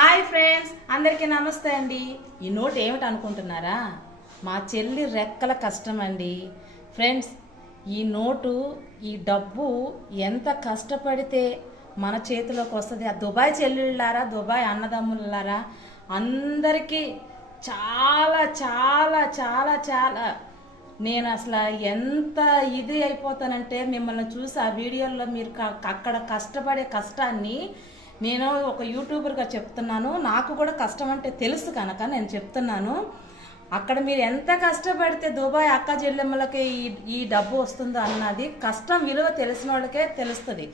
Hi friends, అందరికీ నమస్తే అండి. ఈ నోట్ ఏమిటి అనుకుంటున్నారా? మా చెల్లి రెక్కల కష్టం అండి. ఫ్రెండ్స్, ఈ నోటు, ఈ డబ్బు ఎంత కష్టపడితే మన చేతిలోకి వస్తుంది. ఆ దుబాయ్ చెల్లెళ్ళారా, దుబాయ్ అన్నదమ్ములారా, అందరికీ చాలా చాలా చాలా చాలా నేను అసలు ఎంత ఇది అయిపోతానంటే మిమ్మల్ని చూసి ఆ వీడియోలో మీరు అక్కడ కష్టపడే కష్టాన్ని నేను ఒక యూట్యూబర్గా చెప్తున్నాను. నాకు కూడా కష్టం అంటే తెలుసు కనుక నేను చెప్తున్నాను. అక్కడ మీరు ఎంత కష్టపడితే దుబాయ్ అక్క చెల్లెమ్మలకి ఈ డబ్బు వస్తుందో అన్నది కష్టం విలువ తెలిసిన వాళ్ళకే తెలుస్తుంది.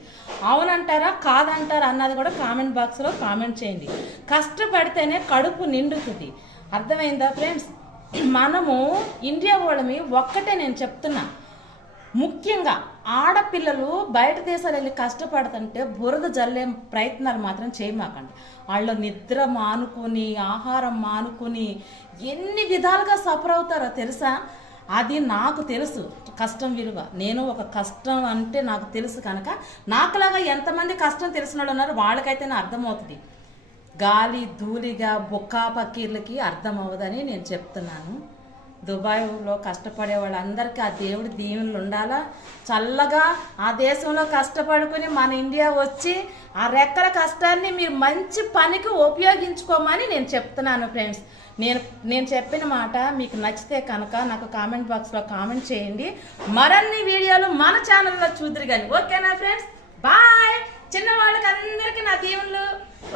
అవునంటారా కాదంటారా అన్నది కూడా కామెంట్ బాక్స్లో కామెంట్ చేయండి. కష్టపడితేనే కడుపు నిండుతుంది. అర్థమైందా ఫ్రెండ్స్? మనము ఇండియా వాళ్ళమి ఒక్కటే నేను చెప్తున్నా, ముఖ్యంగా ఆడపిల్లలు బయట దేశాలు వెళ్ళి కష్టపడుతుంటే బురద జల్లే ప్రయత్నాలు మాత్రం చేయమాకండి. వాళ్ళు నిద్ర మానుకొని, ఆహారం మానుకొని ఎన్ని విధాలుగా సఫర్ అవుతారో తెలుసా? అది నాకు తెలుసు కష్టం విలువ. నేను ఒక కష్టం అంటే నాకు తెలుసు కనుక నాకులాగా ఎంతమంది కష్టం తెలిసిన వాళ్ళు ఉన్నారు వాళ్ళకైతే నా అర్థమవుతుంది. గాలి ధూళిగా బొక్కా పక్కీర్లకి అర్థం అవ్వదని నేను చెప్తున్నాను. దుబాయ్లో కష్టపడే వాళ్ళందరికీ ఆ దేవుడి దీవెనలు ఉండాలా. చల్లగా ఆ దేశంలో కష్టపడుకుని మన ఇండియా వచ్చి ఆ రెక్కల కష్టాన్ని మీరు మంచి పనికి ఉపయోగించుకోమని నేను చెప్తున్నాను ఫ్రెండ్స్. నేను చెప్పిన మాట మీకు నచ్చితే కనుక నాకు కామెంట్ బాక్స్లో కామెంట్ చేయండి. మరిన్ని వీడియోలు మన ఛానల్లో చూద్దరు కానీ. ఓకేనా ఫ్రెండ్స్? బాయ్. చిన్నవాళ్ళకి అందరికీ నా దీవెనలు.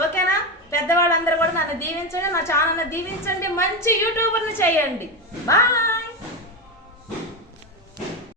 ఓకేనా? పెద్దవాళ్ళందరూ కూడా నన్ను దీవించండి, నా ఛానల్ని దీవించండి, మంచి యూట్యూబర్ని చేయండి. బాయ్.